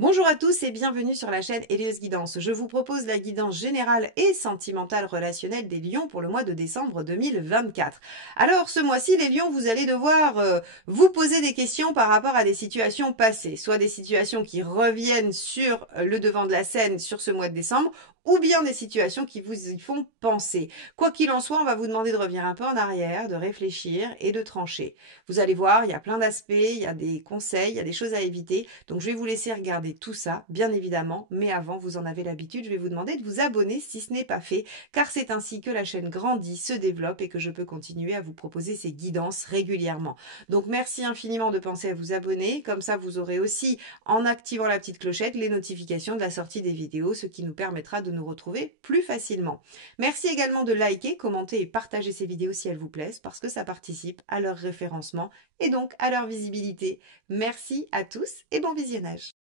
Bonjour à tous et bienvenue sur la chaîne Hélios Guidance. Je vous propose la guidance générale et sentimentale relationnelle des lions pour le mois de décembre 2024. Alors ce mois-ci, les lions, vous allez devoir vous poser des questions par rapport à des situations passées, soit des situations qui reviennent sur le devant de la scène sur ce mois de décembre, ou bien des situations qui vous y font penser. Quoi qu'il en soit, on va vous demander de revenir un peu en arrière, de réfléchir et de trancher. Vous allez voir, il y a plein d'aspects, il y a des conseils, il y a des choses à éviter. Donc je vais vous laisser regarder tout ça, bien évidemment. Mais avant, vous en avez l'habitude, je vais vous demander de vous abonner si ce n'est pas fait, car c'est ainsi que la chaîne grandit, se développe et que je peux continuer à vous proposer ces guidances régulièrement. Donc merci infiniment de penser à vous abonner. Comme ça, vous aurez aussi, en activant la petite clochette, les notifications de la sortie des vidéos, ce qui nous permettra de nous retrouver plus facilement. Merci également de liker, commenter et partager ces vidéos si elles vous plaisent, parce que ça participe à leur référencement et donc à leur visibilité. Merci à tous et bon visionnage.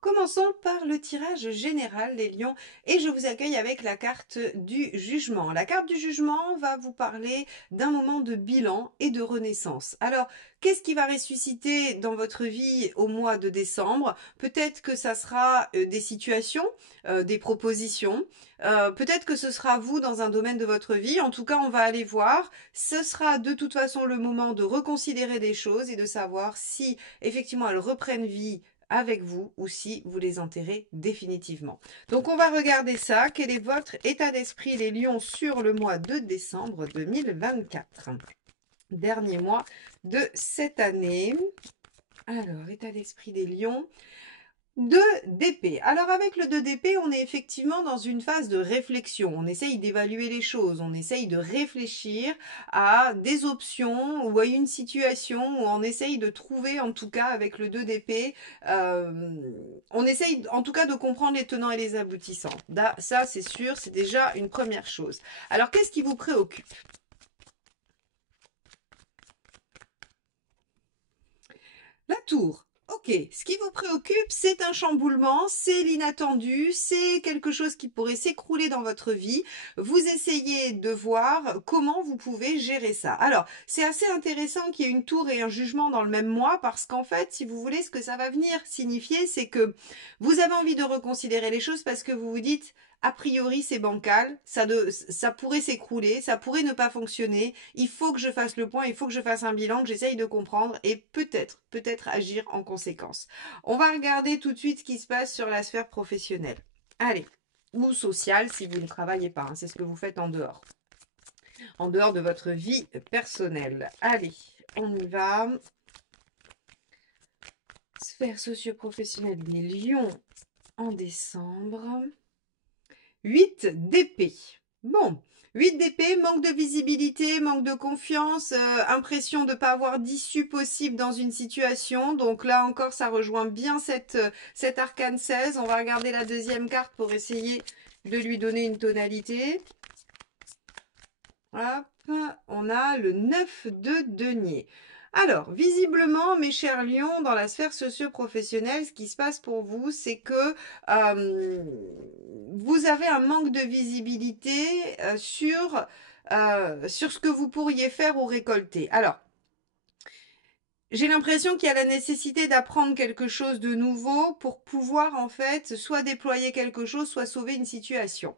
Commençons par le tirage général des lions et je vous accueille avec la carte du jugement. La carte du jugement va vous parler d'un moment de bilan et de renaissance. Alors, qu'est-ce qui va ressusciter dans votre vie au mois de décembre? Peut-être que ça sera des situations, des propositions. Peut-être que ce sera vous dans un domaine de votre vie. En tout cas, on va aller voir. Ce sera de toute façon le moment de reconsidérer des choses et de savoir si effectivement elles reprennent vie avec vous ou si vous les enterrez définitivement. Donc on va regarder ça. Quel est votre état d'esprit les lions sur le mois de décembre 2024? Dernier mois de cette année. Alors, état d'esprit des lions. 2 d'épée. Alors avec le 2 d'épée, on est effectivement dans une phase de réflexion. On essaye d'évaluer les choses, on essaye de réfléchir à des options ou à une situation où on essaye de trouver, en tout cas avec le 2 d'épée, on essaye en tout cas de comprendre les tenants et les aboutissants. Ça, c'est sûr, c'est déjà une première chose. Alors qu'est-ce qui vous préoccupe? La tour. Ok, ce qui vous préoccupe, c'est un chamboulement, c'est l'inattendu, c'est quelque chose qui pourrait s'écrouler dans votre vie. Vous essayez de voir comment vous pouvez gérer ça. Alors, c'est assez intéressant qu'il y ait une tour et un jugement dans le même mois parce qu'en fait, si vous voulez, ce que ça va venir signifier, c'est que vous avez envie de reconsidérer les choses parce que vous vous dites, a priori, c'est bancal, ça pourrait s'écrouler, ça pourrait ne pas fonctionner, il faut que je fasse le point, il faut que je fasse un bilan, que j'essaye de comprendre et peut-être agir en conséquence. On va regarder tout de suite ce qui se passe sur la sphère professionnelle. Allez, ou sociale si vous ne travaillez pas, hein, c'est ce que vous faites en dehors de votre vie personnelle. Allez, on y va. Sphère socio-professionnelle des lions en décembre. 8 d'épée. Bon, 8 d'épée, manque de visibilité, manque de confiance, impression de ne pas avoir d'issue possible dans une situation. Donc là encore, ça rejoint bien cet arcane 16. On va regarder la deuxième carte pour essayer de lui donner une tonalité. Hop, on a le 9 de denier. Alors, visiblement, mes chers lions, dans la sphère socio-professionnelle, ce qui se passe pour vous, c'est que vous avez un manque de visibilité sur ce que vous pourriez faire ou récolter. Alors, j'ai l'impression qu'il y a la nécessité d'apprendre quelque chose de nouveau pour pouvoir, en fait, soit déployer quelque chose, soit sauver une situation.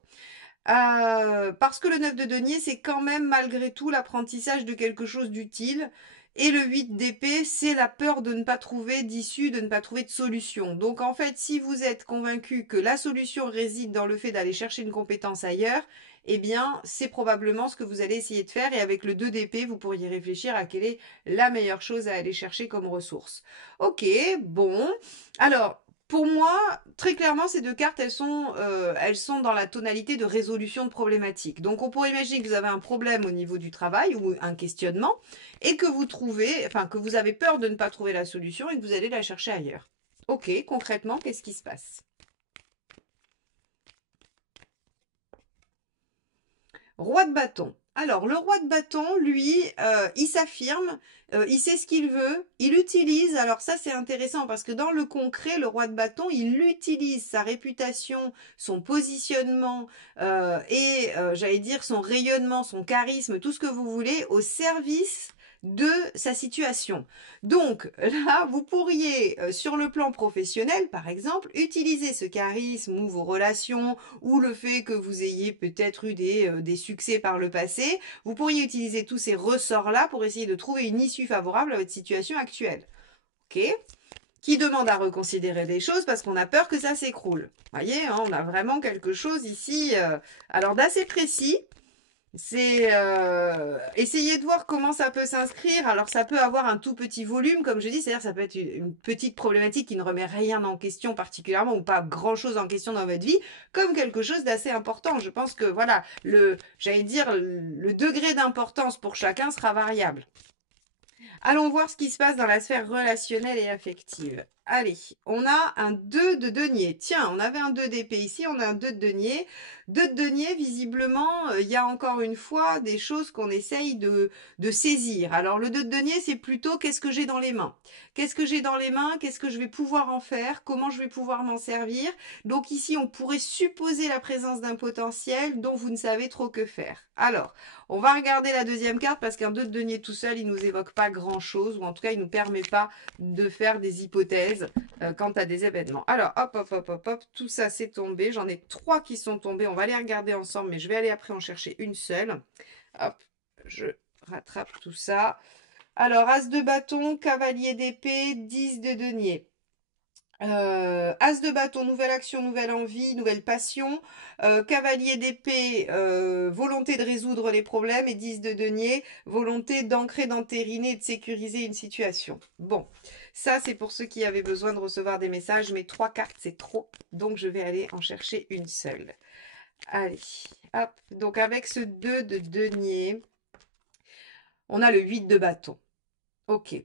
Parce que le 9 de denier, c'est quand même malgré tout l'apprentissage de quelque chose d'utile. Et le 8 d'épée, c'est la peur de ne pas trouver d'issue, de ne pas trouver de solution. Donc en fait, si vous êtes convaincu que la solution réside dans le fait d'aller chercher une compétence ailleurs, eh bien, c'est probablement ce que vous allez essayer de faire. Et avec le 2 d'épée, vous pourriez réfléchir à quelle est la meilleure chose à aller chercher comme ressource. Ok, bon. Alors, pour moi, très clairement, ces deux cartes, elles sont dans la tonalité de résolution de problématiques. Donc, on pourrait imaginer que vous avez un problème au niveau du travail ou un questionnement et que que vous avez peur de ne pas trouver la solution et que vous allez la chercher ailleurs. Ok, concrètement, qu'est-ce qui se passe? Roi de bâton. Alors, le roi de bâton, lui, il s'affirme, il sait ce qu'il veut, il utilise, alors ça c'est intéressant parce que dans le concret, le roi de bâton, il utilise sa réputation, son positionnement j'allais dire son rayonnement, son charisme, tout ce que vous voulez, au service de sa situation. Donc là, vous pourriez, sur le plan professionnel, par exemple, utiliser ce charisme ou vos relations ou le fait que vous ayez peut-être eu des succès par le passé, vous pourriez utiliser tous ces ressorts-là pour essayer de trouver une issue favorable à votre situation actuelle. Ok? Qui demande à reconsidérer les choses parce qu'on a peur que ça s'écroule. Vous voyez, hein, on a vraiment quelque chose ici, alors d'assez précis. C'est essayer de voir comment ça peut s'inscrire. Alors ça peut avoir un tout petit volume, comme je dis, c'est-à-dire ça peut être une petite problématique qui ne remet rien en question particulièrement ou pas grand-chose en question dans votre vie, comme quelque chose d'assez important. Je pense que voilà, j'allais dire, le degré d'importance pour chacun sera variable. Allons voir ce qui se passe dans la sphère relationnelle et affective. Allez, on a un 2 de denier. Tiens, on avait un 2 d'épée ici, on a un 2 de denier. 2 de denier, visiblement, il y a encore une fois des choses qu'on essaye de saisir. Alors, le 2 de denier, c'est plutôt qu'est-ce que j'ai dans les mains. Qu'est-ce que j'ai dans les mains? Qu'est-ce que je vais pouvoir en faire? Comment je vais pouvoir m'en servir? Donc ici, on pourrait supposer la présence d'un potentiel dont vous ne savez trop que faire. Alors, on va regarder la deuxième carte parce qu'un 2 de denier tout seul, il nous évoque pas grand-chose, ou en tout cas, il nous permet pas de faire des hypothèses quant à des événements. Alors, hop, hop, hop, hop, hop, tout ça c'est tombé. J'en ai 3 qui sont tombés. On va les regarder ensemble, mais je vais aller après en chercher une seule. Hop, je rattrape tout ça. Alors, As de bâton, cavalier d'épée, 10 de denier. As de bâton, nouvelle action, nouvelle envie, nouvelle passion. Cavalier d'épée, volonté de résoudre les problèmes. Et 10 de denier, volonté d'ancrer, d'entériner et de sécuriser une situation. Bon, ça c'est pour ceux qui avaient besoin de recevoir des messages, mais 3 cartes c'est trop, donc je vais aller en chercher une seule. Allez, hop, donc avec ce 2 de denier, on a le 8 de bâton. Ok.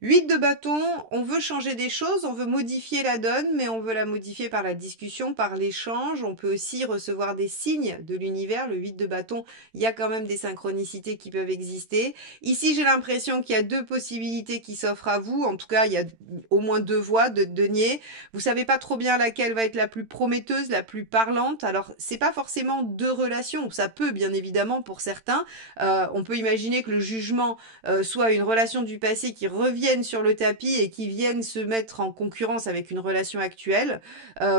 8 de bâton, on veut changer des choses, on veut modifier la donne, mais on veut la modifier par la discussion, par l'échange. On peut aussi recevoir des signes de l'univers. Le 8 de bâton, il y a quand même des synchronicités qui peuvent exister. Ici, j'ai l'impression qu'il y a 2 possibilités qui s'offrent à vous. En tout cas, il y a au moins 2 voies de denier. Vous savez pas trop bien laquelle va être la plus prometteuse, la plus parlante. Alors, c'est pas forcément 2 relations. Ça peut, bien évidemment, pour certains. On peut imaginer que le jugement soit une relation du passé qui reviennent sur le tapis et qui viennent se mettre en concurrence avec une relation actuelle.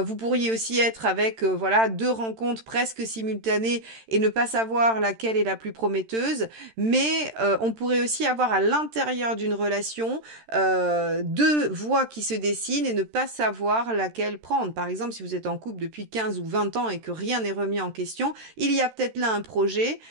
Vous pourriez aussi être avec voilà 2 rencontres presque simultanées et ne pas savoir laquelle est la plus prometteuse. Mais on pourrait aussi avoir à l'intérieur d'une relation 2 voies qui se dessinent et ne pas savoir laquelle prendre. Par exemple, si vous êtes en couple depuis 15 ou 20 ans et que rien n'est remis en question, il y a peut-être là un projet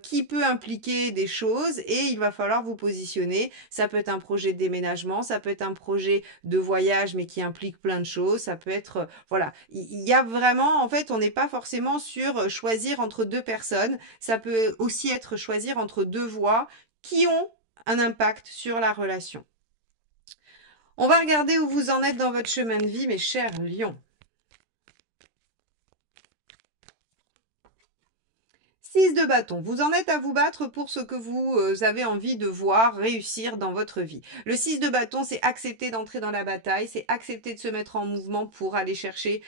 qui peut impliquer des choses et il va falloir vous positionner. Ça peut être un projet de déménagement, ça peut être un projet de voyage mais qui implique plein de choses, ça peut être voilà, il y a vraiment en fait, on n'est pas forcément sur choisir entre 2 personnes, ça peut aussi être choisir entre 2 voies qui ont un impact sur la relation. On va regarder où vous en êtes dans votre chemin de vie, mes chers lions. 6 de bâton, vous en êtes à vous battre pour ce que vous avez envie de voir réussir dans votre vie. Le 6 de bâton, c'est accepter d'entrer dans la bataille, c'est accepter de se mettre en mouvement pour aller chercher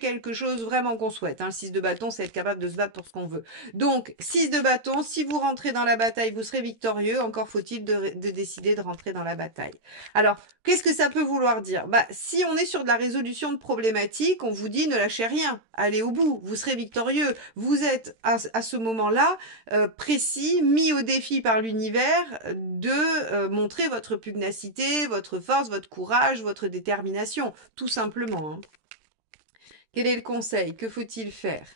quelque chose vraiment qu'on souhaite. Hein. Le 6 de bâton, c'est être capable de se battre pour ce qu'on veut. Donc, 6 de bâton, si vous rentrez dans la bataille, vous serez victorieux. Encore faut-il de décider de rentrer dans la bataille. Alors, qu'est-ce que ça peut vouloir dire? Bah, si on est sur de la résolution de problématiques, on vous dit ne lâchez rien, allez au bout, vous serez victorieux. Vous êtes à ce moment-là précis, mis au défi par l'univers de montrer votre pugnacité, votre force, votre courage, votre détermination, tout simplement. Hein. Quel est le conseil? Que faut-il faire?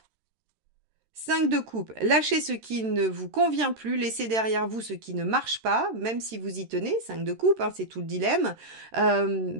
5 de coupe, lâchez ce qui ne vous convient plus, laissez derrière vous ce qui ne marche pas, même si vous y tenez, 5 de coupe, hein, c'est tout le dilemme,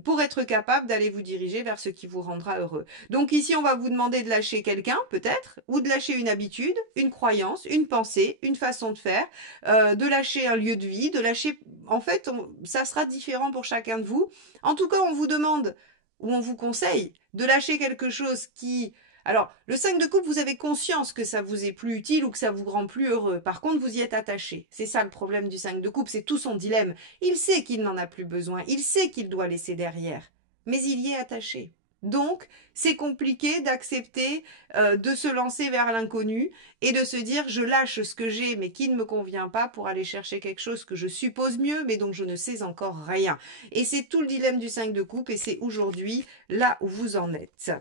pour être capable d'aller vous diriger vers ce qui vous rendra heureux. Donc ici, on va vous demander de lâcher quelqu'un, peut-être, ou de lâcher une habitude, une croyance, une pensée, une façon de faire, de lâcher un lieu de vie, de lâcher... En fait, ça sera différent pour chacun de vous. En tout cas, on vous demande, ou on vous conseille, de lâcher quelque chose qui Alors, le 5 de coupe, vous avez conscience que ça vous est plus utile ou que ça vous rend plus heureux. Par contre, vous y êtes attaché. C'est ça le problème du 5 de coupe, c'est tout son dilemme. Il sait qu'il n'en a plus besoin, il sait qu'il doit laisser derrière, mais il y est attaché. Donc, c'est compliqué d'accepter de se lancer vers l'inconnu et de se dire je lâche ce que j'ai mais qui ne me convient pas pour aller chercher quelque chose que je suppose mieux mais dont je ne sais encore rien. Et c'est tout le dilemme du 5 de coupe et c'est aujourd'hui là où vous en êtes.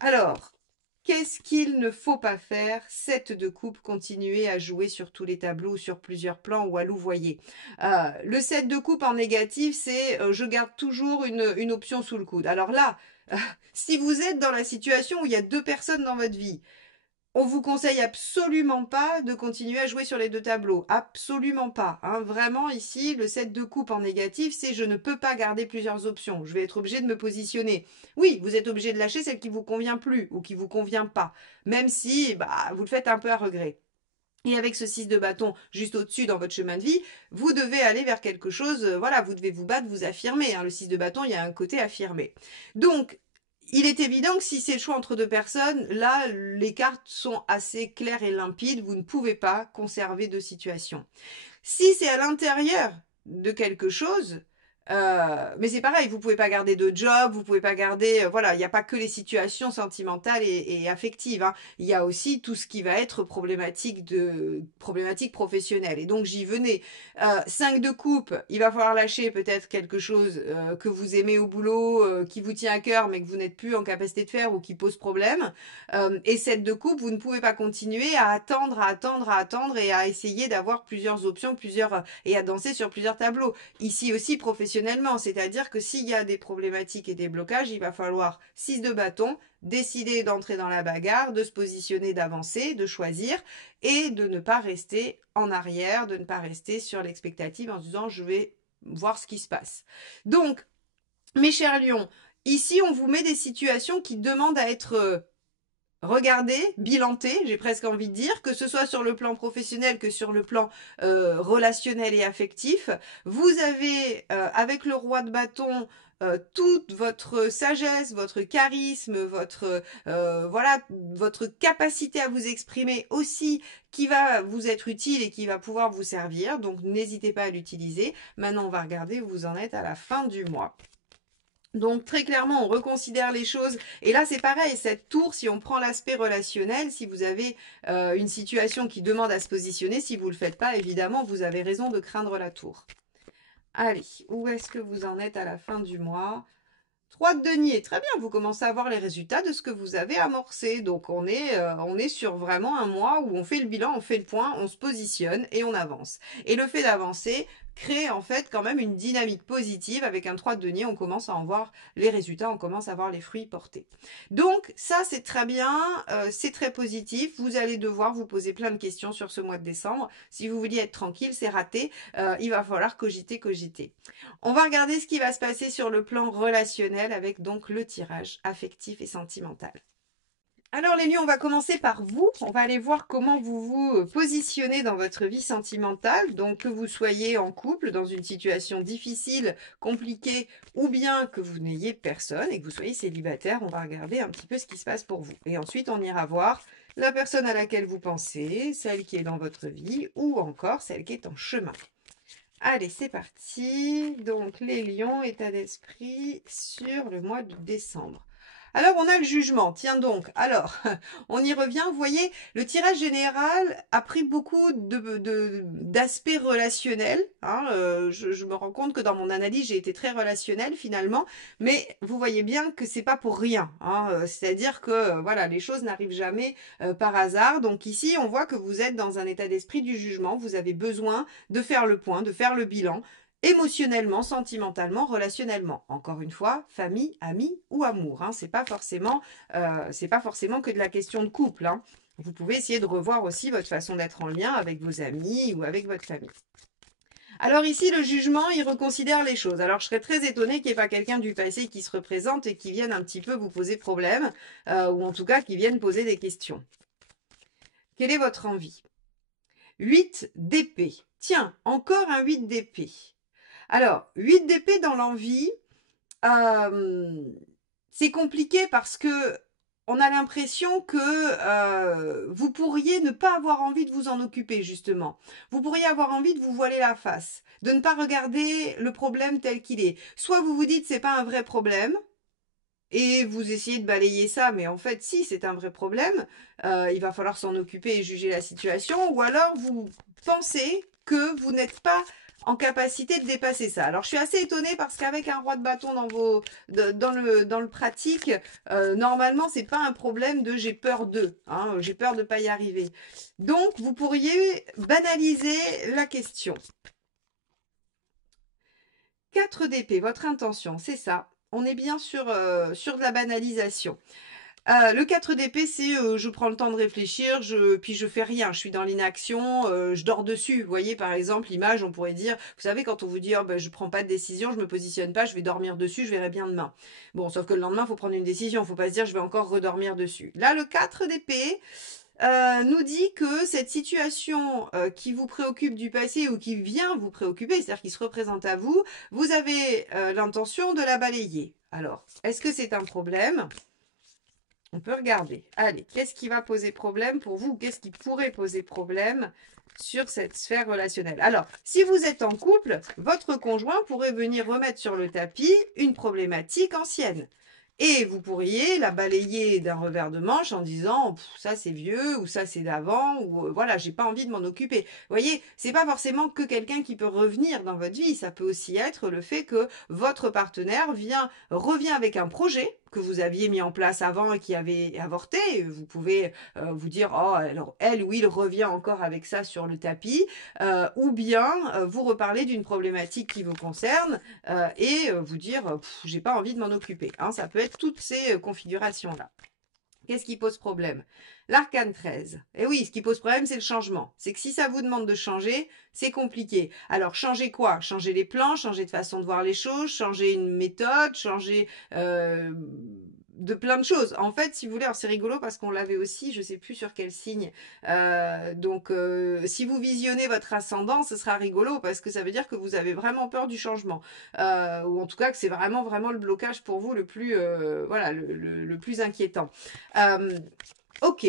Alors, qu'est-ce qu'il ne faut pas faire? 7 de coupe, continuer à jouer sur tous les tableaux, sur plusieurs plans ou à louvoyer. Le 7 de coupe en négatif, c'est je garde toujours une option sous le coude. Alors là, si vous êtes dans la situation où il y a 2 personnes dans votre vie, on vous conseille absolument pas de continuer à jouer sur les 2 tableaux. Absolument pas. Hein. Vraiment, ici, le 7 de coupe en négatif, c'est je ne peux pas garder plusieurs options. Je vais être obligé de me positionner. Oui, vous êtes obligé de lâcher celle qui vous convient plus ou qui vous convient pas. Même si vous le faites un peu à regret. Et avec ce 6 de bâton juste au-dessus dans votre chemin de vie, vous devez aller vers quelque chose, voilà, vous devez vous battre, vous affirmer. Hein. Le 6 de bâton, il y a un côté affirmé. Donc, il est évident que si c'est le choix entre 2 personnes, là, les cartes sont assez claires et limpides. Vous ne pouvez pas conserver de situation. Si c'est à l'intérieur de quelque chose, mais c'est pareil, vous pouvez pas garder de job, vous pouvez pas garder, voilà, il n'y a pas que les situations sentimentales et affectives. Hein. Il y a aussi tout ce qui va être problématique professionnelle. Et donc j'y venais. 5 de coupe, il va falloir lâcher peut-être quelque chose que vous aimez au boulot, qui vous tient à cœur, mais que vous n'êtes plus en capacité de faire ou qui pose problème. Et 7 de coupe, vous ne pouvez pas continuer à attendre et à essayer d'avoir plusieurs options, et à danser sur plusieurs tableaux. Ici aussi professionnellement, c'est-à-dire que s'il y a des problématiques et des blocages, il va falloir 6 de bâton, décider d'entrer dans la bagarre, de se positionner, d'avancer, de choisir et de ne pas rester en arrière, de ne pas rester sur l'expectative en se disant je vais voir ce qui se passe. Donc, mes chers lions, ici on vous met des situations qui demandent à être regardez, bilantez, j'ai presque envie de dire, que ce soit sur le plan professionnel que sur le plan relationnel et affectif. Vous avez, avec le roi de bâton, toute votre sagesse, votre charisme, votre capacité à vous exprimer aussi qui va vous être utile et qui va pouvoir vous servir. Donc n'hésitez pas à l'utiliser. Maintenant, on va regarder où vous en êtes à la fin du mois. Donc très clairement, on reconsidère les choses. Et là, c'est pareil, cette tour, si on prend l'aspect relationnel, si vous avez une situation qui demande à se positionner, si vous ne le faites pas, évidemment, vous avez raison de craindre la tour. Allez, où est-ce que vous en êtes à la fin du mois? 3 de denier, très bien, vous commencez à voir les résultats de ce que vous avez amorcé. Donc on est sur vraiment un mois où on fait le bilan, on fait le point, on se positionne et on avance. Et le fait d'avancer crée en fait quand même une dynamique positive. Avec un 3 de denier, on commence à en voir les résultats, on commence à voir les fruits portés. Donc ça c'est très bien, c'est très positif. Vous allez devoir vous poser plein de questions sur ce mois de décembre. Si vous vouliez être tranquille, c'est raté. Il va falloir cogiter. On va regarder ce qui va se passer sur le plan relationnel avec donc le tirage affectif et sentimental. Alors les lions, on va commencer par vous. On va aller voir comment vous vous positionnez dans votre vie sentimentale. Donc que vous soyez en couple, dans une situation difficile, compliquée, ou bien que vous n'ayez personne et que vous soyez célibataire, on va regarder un petit peu ce qui se passe pour vous. Et ensuite, on ira voir la personne à laquelle vous pensez, celle qui est dans votre vie, ou encore celle qui est en chemin. Allez, c'est parti. Donc, les lions, état d'esprit sur le mois de décembre. Alors, on a le jugement. Tiens donc, alors, on y revient. Vous voyez, le tirage général a pris beaucoup d'aspects relationnels. Hein. Je me rends compte que dans mon analyse, j'ai été très relationnelle finalement. Mais vous voyez bien que c'est pas pour rien. Hein. C'est-à-dire que, voilà, les choses n'arrivent jamais par hasard. Donc ici, on voit que vous êtes dans un état d'esprit du jugement. Vous avez besoin de faire le point, de faire le bilan, émotionnellement, sentimentalement, relationnellement. Encore une fois, famille, amis ou amour. Hein. C'est pas forcément que de la question de couple. Hein. Vous pouvez essayer de revoir aussi votre façon d'être en lien avec vos amis ou avec votre famille. Alors ici, le jugement, il reconsidère les choses. Alors je serais très étonnée qu'il n'y ait pas quelqu'un du passé qui se représente et qui vienne un petit peu vous poser problème, ou en tout cas qui vienne poser des questions. Quelle est votre envie? 8 d'épée. Tiens, encore un 8 d'épée. Alors, 8 d'épée dans l'envie, c'est compliqué parce que on a l'impression que vous pourriez ne pas avoir envie de vous en occuper, justement. Vous pourriez avoir envie de vous voiler la face, de ne pas regarder le problème tel qu'il est. Soit vous vous dites c'est pas un vrai problème, et vous essayez de balayer ça, mais en fait, si, c'est un vrai problème, il va falloir s'en occuper et juger la situation, ou alors vous pensez que vous n'êtes pas en capacité de dépasser ça. Alors, je suis assez étonnée parce qu'avec un roi de bâton dans le pratique, normalement, c'est pas un problème de j'ai peur de, hein, j'ai peur de pas y arriver. Donc, vous pourriez banaliser la question. 4 d'épée, votre intention, c'est ça. On est bien sur de la banalisation. Le 4 d'épée, c'est je prends le temps de réfléchir, puis je fais rien, je suis dans l'inaction, je dors dessus. Vous voyez, par exemple, l'image, on pourrait dire, vous savez, quand on vous dit, oh, ben, je prends pas de décision, je me positionne pas, je vais dormir dessus, je verrai bien demain. Bon, sauf que le lendemain, il faut prendre une décision, il faut pas se dire, je vais encore redormir dessus. Là, le 4 d'épée nous dit que cette situation qui vous préoccupe du passé ou qui vient vous préoccuper, c'est-à-dire qui se représente à vous, vous avez l'intention de la balayer. Alors, est-ce que c'est un problème ? On peut regarder. Allez, qu'est-ce qui va poser problème pour vous? Qu'est-ce qui pourrait poser problème sur cette sphère relationnelle? Alors, si vous êtes en couple, votre conjoint pourrait venir remettre sur le tapis une problématique ancienne. Et vous pourriez la balayer d'un revers de manche en disant ça c'est vieux ou ça c'est d'avant ou voilà, j'ai pas envie de m'en occuper. Vous voyez, c'est pas forcément que quelqu'un qui peut revenir dans votre vie, ça peut aussi être le fait que votre partenaire revient avec un projet que vous aviez mis en place avant et qui avait avorté. Vous pouvez vous dire oh alors elle ou il revient encore avec ça sur le tapis ou bien vous reparlez d'une problématique qui vous concerne et vous dire j'ai pas envie de m'en occuper. Hein, ça peut être toutes ces configurations-là. Qu'est-ce qui pose problème? L'arcane 13. Et oui, ce qui pose problème, c'est le changement. C'est que si ça vous demande de changer, c'est compliqué. Alors, changer quoi? Changer les plans, changer de façon de voir les choses, changer une méthode, changer de plein de choses. En fait, si vous voulez, alors c'est rigolo parce qu'on l'avait aussi, je sais plus sur quel signe. Donc, si vous visionnez votre ascendant, ce sera rigolo parce que ça veut dire que vous avez vraiment peur du changement. Ou en tout cas que c'est vraiment, vraiment le blocage pour vous le plus, voilà, le plus inquiétant. Ok.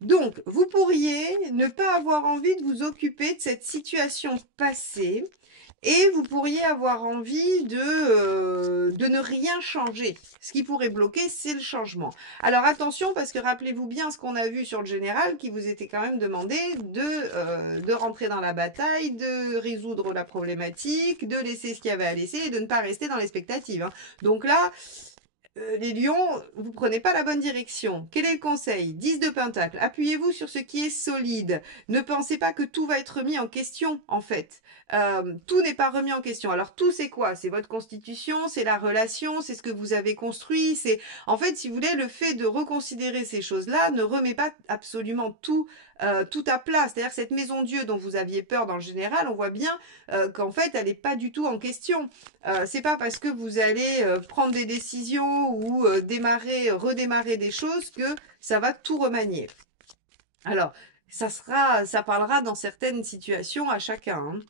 Donc, vous pourriez ne pas avoir envie de vous occuper de cette situation passée et vous pourriez avoir envie de ne rien changer. Ce qui pourrait bloquer, c'est le changement. Alors attention, parce que rappelez-vous bien ce qu'on a vu sur le général, qui vous était quand même demandé de rentrer dans la bataille, de résoudre la problématique, de laisser ce qu'il y avait à laisser et de ne pas rester dans l'expectative. Hein. Donc là, les lions, vous prenez pas la bonne direction. Quel est le conseil? 10 de pentacle. Appuyez-vous sur ce qui est solide. Ne pensez pas que tout va être remis en question, en fait. Tout n'est pas remis en question. Alors tout, c'est quoi? C'est votre constitution, c'est la relation, c'est ce que vous avez construit. C'est en fait, si vous voulez, le fait de reconsidérer ces choses-là ne remet pas absolument tout à plat. C'est-à-dire cette maison Dieu dont vous aviez peur dans le général, on voit bien qu'en fait, elle n'est pas du tout en question. C'est pas parce que vous allez prendre des décisions ou redémarrer des choses que ça va tout remanier. Alors, ça parlera dans certaines situations à chacun. Hein.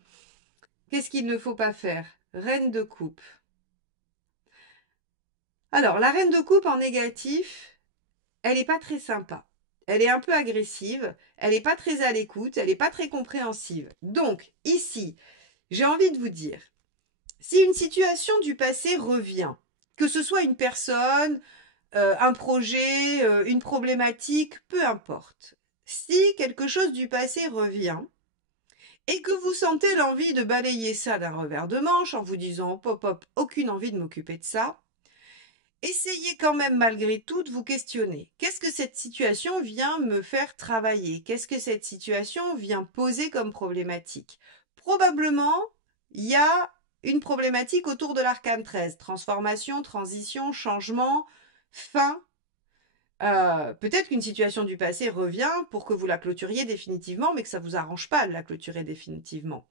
Qu'est-ce qu'il ne faut pas faire? Reine de coupe. Alors, la reine de coupe en négatif, elle n'est pas très sympa. Elle est un peu agressive, elle n'est pas très à l'écoute, elle n'est pas très compréhensive. Donc, ici, j'ai envie de vous dire, si une situation du passé revient, que ce soit une personne, un projet, une problématique, peu importe. Si quelque chose du passé revient et que vous sentez l'envie de balayer ça d'un revers de manche en vous disant hop hop, aucune envie de m'occuper de ça, essayez quand même malgré tout de vous questionner. Qu'est-ce que cette situation vient me faire travailler? Qu'est-ce que cette situation vient poser comme problématique? Probablement, il y a une problématique autour de l'arcane 13. Transformation, transition, changement, fin. Peut-être qu'une situation du passé revient pour que vous la clôturiez définitivement, mais que ça ne vous arrange pas de la clôturer définitivement.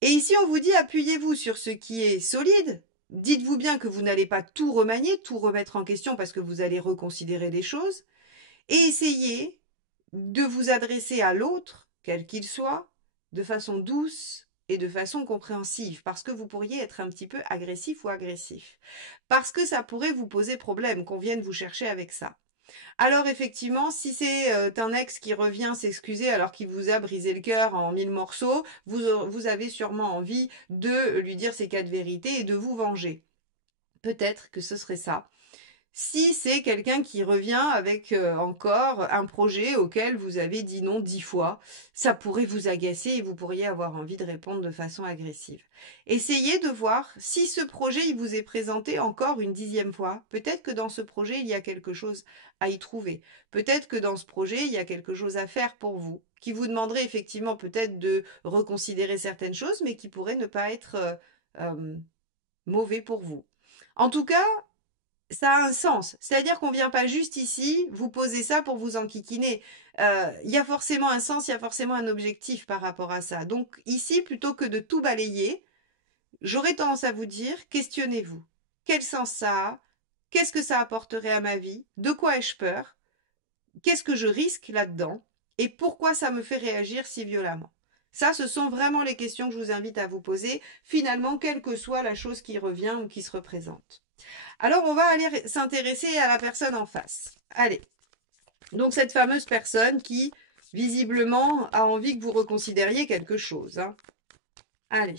Et ici, on vous dit appuyez-vous sur ce qui est solide. Dites-vous bien que vous n'allez pas tout remanier, tout remettre en question parce que vous allez reconsidérer des choses. Et essayez de vous adresser à l'autre, quel qu'il soit, de façon douce et de façon compréhensive, parce que vous pourriez être un petit peu agressif ou agressif. Parce que ça pourrait vous poser problème qu'on vienne vous chercher avec ça. Alors effectivement, si c'est un ex qui revient s'excuser alors qu'il vous a brisé le cœur en 1000 morceaux, vous avez sûrement envie de lui dire ses 4 vérités et de vous venger. Peut-être que ce serait ça. Si c'est quelqu'un qui revient avec encore un projet auquel vous avez dit non 10 fois, ça pourrait vous agacer et vous pourriez avoir envie de répondre de façon agressive. Essayez de voir si ce projet il vous est présenté encore une 10e fois. Peut-être que dans ce projet il y a quelque chose à y trouver. Peut-être que dans ce projet il y a quelque chose à faire pour vous, qui vous demanderait effectivement peut-être de reconsidérer certaines choses, mais qui pourrait ne pas être euh, mauvais pour vous. En tout cas, ça a un sens. C'est-à-dire qu'on vient pas juste ici vous poser ça pour vous enquiquiner. Il y a forcément un sens, il y a forcément un objectif par rapport à ça. Donc ici, plutôt que de tout balayer, j'aurais tendance à vous dire, questionnez-vous. Quel sens ça a? Qu'est-ce que ça apporterait à ma vie? De quoi ai-je peur? Qu'est-ce que je risque là-dedans? Et pourquoi ça me fait réagir si violemment? Ça, ce sont vraiment les questions que je vous invite à vous poser, finalement, quelle que soit la chose qui revient ou qui se représente. Alors, on va aller s'intéresser à la personne en face. Allez, donc cette fameuse personne qui, visiblement, a envie que vous reconsidériez quelque chose. Hein. Allez.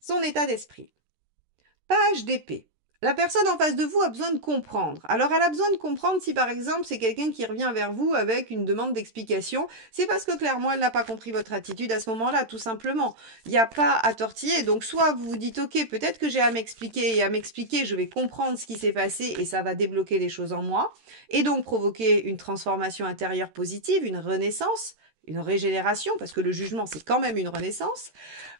Son état d'esprit. Page d'épée. La personne en face de vous a besoin de comprendre. Alors, elle a besoin de comprendre si, par exemple, c'est quelqu'un qui revient vers vous avec une demande d'explication. C'est parce que, clairement, elle n'a pas compris votre attitude à ce moment-là, tout simplement. Il n'y a pas à tortiller. Donc, soit vous vous dites, OK, peut-être que j'ai à m'expliquer. Et à m'expliquer, je vais comprendre ce qui s'est passé et ça va débloquer les choses en moi. Et donc, provoquer une transformation intérieure positive, une renaissance, une régénération, parce que le jugement, c'est quand même une renaissance.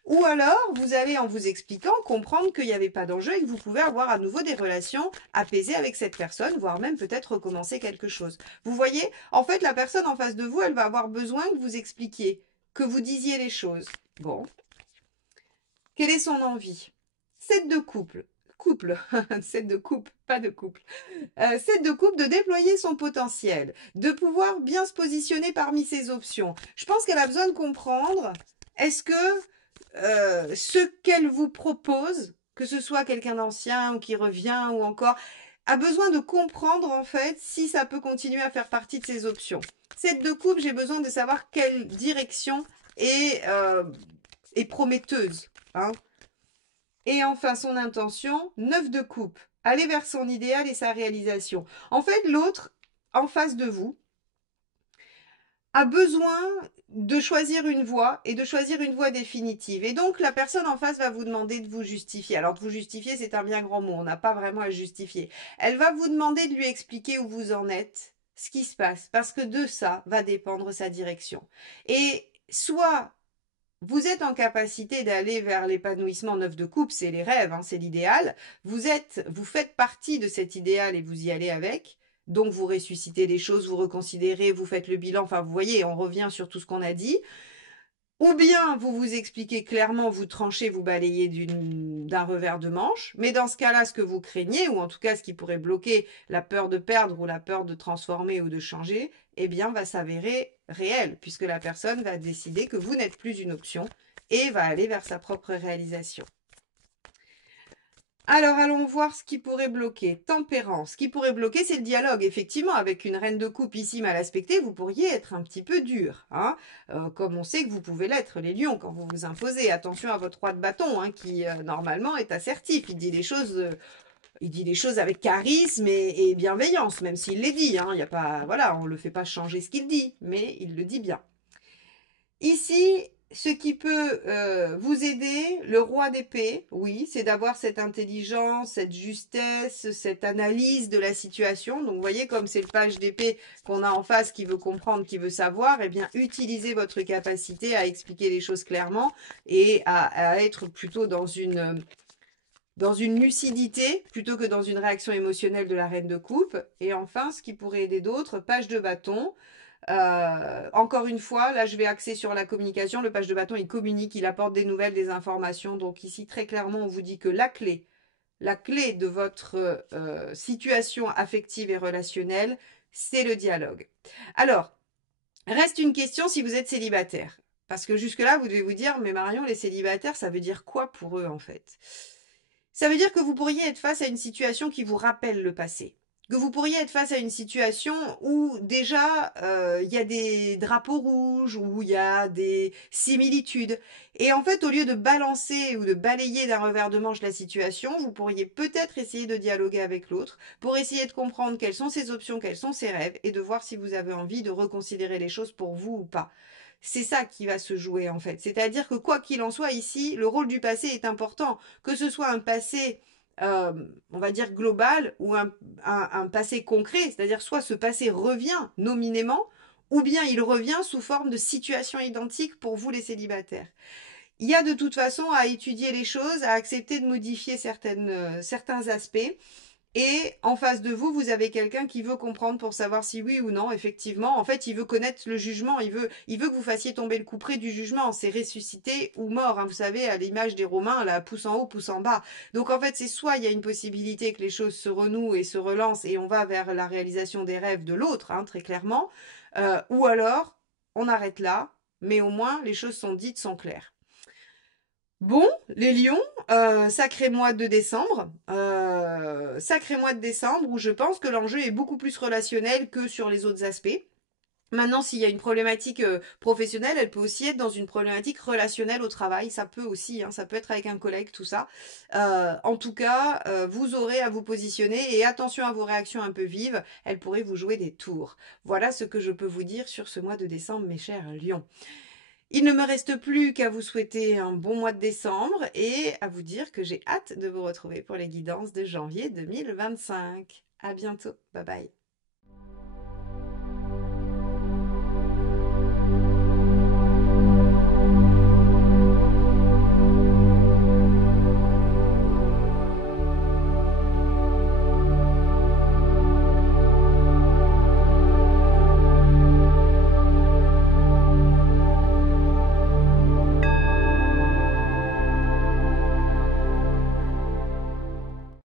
Ou alors, vous allez, en vous expliquant, comprendre qu'il n'y avait pas d'enjeu et que vous pouvez avoir à nouveau des relations apaisées avec cette personne, voire même peut-être recommencer quelque chose. Vous voyez, en fait, la personne en face de vous, elle va avoir besoin que vous expliquiez, que vous disiez les choses. Bon. Quelle est son envie? 7 de couple. Couple. 7 de couple, pas de couple. 7 de couple, de déployer son potentiel, de pouvoir bien se positionner parmi ses options. Je pense qu'elle a besoin de comprendre, est-ce que ce qu'elle vous propose, que ce soit quelqu'un d'ancien ou qui revient ou encore, a besoin de comprendre en fait si ça peut continuer à faire partie de ses options. Cette de couple, j'ai besoin de savoir quelle direction est prometteuse. Hein. Et enfin, son intention, 9 de coupe, aller vers son idéal et sa réalisation. En fait, l'autre, en face de vous, a besoin de choisir une voie et de choisir une voie définitive. Et donc, la personne en face va vous demander de vous justifier. Alors, de vous justifier, c'est un bien grand mot. On n'a pas vraiment à justifier. Elle va vous demander de lui expliquer où vous en êtes, ce qui se passe, parce que de ça va dépendre sa direction. Et soit vous êtes en capacité d'aller vers l'épanouissement 9 de coupe, c'est les rêves, hein, c'est l'idéal. Vous faites partie de cet idéal et vous y allez avec. Donc vous ressuscitez les choses, vous reconsidérez, vous faites le bilan. Enfin, vous voyez, on revient sur tout ce qu'on a dit. Ou bien vous vous expliquez clairement, vous tranchez, vous balayez d'un revers de manche. Mais dans ce cas-là, ce que vous craignez, ou en tout cas ce qui pourrait bloquer la peur de perdre ou la peur de transformer ou de changer, eh bien va s'avérer réel, puisque la personne va décider que vous n'êtes plus une option et va aller vers sa propre réalisation. Alors, allons voir ce qui pourrait bloquer. Tempérance. Ce qui pourrait bloquer, c'est le dialogue. Effectivement, avec une reine de coupe ici mal aspectée, vous pourriez être un petit peu dur. Hein, comme on sait que vous pouvez l'être, les lions, quand vous vous imposez. Attention à votre roi de bâton, hein, qui normalement est assertif. Il dit les choses avec charisme et bienveillance, même s'il les dit. Hein, y a pas, voilà, on ne le fait pas changer ce qu'il dit, mais il le dit bien. Ici, ce qui peut vous aider, le roi d'épée, oui, c'est d'avoir cette intelligence, cette justesse, cette analyse de la situation. Donc, vous voyez, comme c'est le page d'épée qu'on a en face qui veut comprendre, qui veut savoir, eh bien, utilisez votre capacité à expliquer les choses clairement et à être plutôt dans une lucidité plutôt que dans une réaction émotionnelle de la reine de coupe. Et enfin, ce qui pourrait aider d'autres, page de bâton. Encore une fois, là je vais axer sur la communication. Le page de bâton, il communique, il apporte des nouvelles, des informations. Donc ici, très clairement, on vous dit que la clé de votre situation affective et relationnelle, c'est le dialogue. Alors, reste une question si vous êtes célibataire. Parce que jusque-là, vous devez vous dire, mais Marion, les célibataires, ça veut dire quoi pour eux en fait? Ça veut dire que vous pourriez être face à une situation qui vous rappelle le passé. Que vous pourriez être face à une situation où déjà il y a des drapeaux rouges, où il y a des similitudes. Et en fait, au lieu de balancer ou de balayer d'un revers de manche la situation, vous pourriez peut-être essayer de dialoguer avec l'autre pour essayer de comprendre quelles sont ses options, quels sont ses rêves et de voir si vous avez envie de reconsidérer les choses pour vous ou pas. C'est ça qui va se jouer en fait. C'est-à-dire que quoi qu'il en soit ici, le rôle du passé est important. Que ce soit un passé, on va dire global, ou un passé concret, c'est-à-dire soit ce passé revient nominément, ou bien il revient sous forme de situation identique pour vous les célibataires. Il y a de toute façon à étudier les choses, à accepter de modifier certains aspects. Et en face de vous, vous avez quelqu'un qui veut comprendre pour savoir si oui ou non, effectivement. En fait, il veut connaître le jugement. Il veut que vous fassiez tomber le couperet du jugement. C'est ressuscité ou mort. Hein, vous savez, à l'image des Romains, là, pouce en haut, pouce en bas. Donc, en fait, c'est soit il y a une possibilité que les choses se renouent et se relancent et on va vers la réalisation des rêves de l'autre, hein, très clairement. Ou alors, on arrête là. Mais au moins, les choses sont dites, sont claires. Bon, les lions, sacré mois de décembre. Sacré mois de décembre où je pense que l'enjeu est beaucoup plus relationnel que sur les autres aspects. Maintenant, s'il y a une problématique professionnelle, elle peut aussi être dans une problématique relationnelle au travail. Ça peut aussi, hein, ça peut être avec un collègue, tout ça. En tout cas, vous aurez à vous positionner et attention à vos réactions un peu vives. Elles pourraient vous jouer des tours. Voilà ce que je peux vous dire sur ce mois de décembre, mes chers lions. Il ne me reste plus qu'à vous souhaiter un bon mois de décembre et à vous dire que j'ai hâte de vous retrouver pour les guidances de janvier 2025. À bientôt. Bye bye.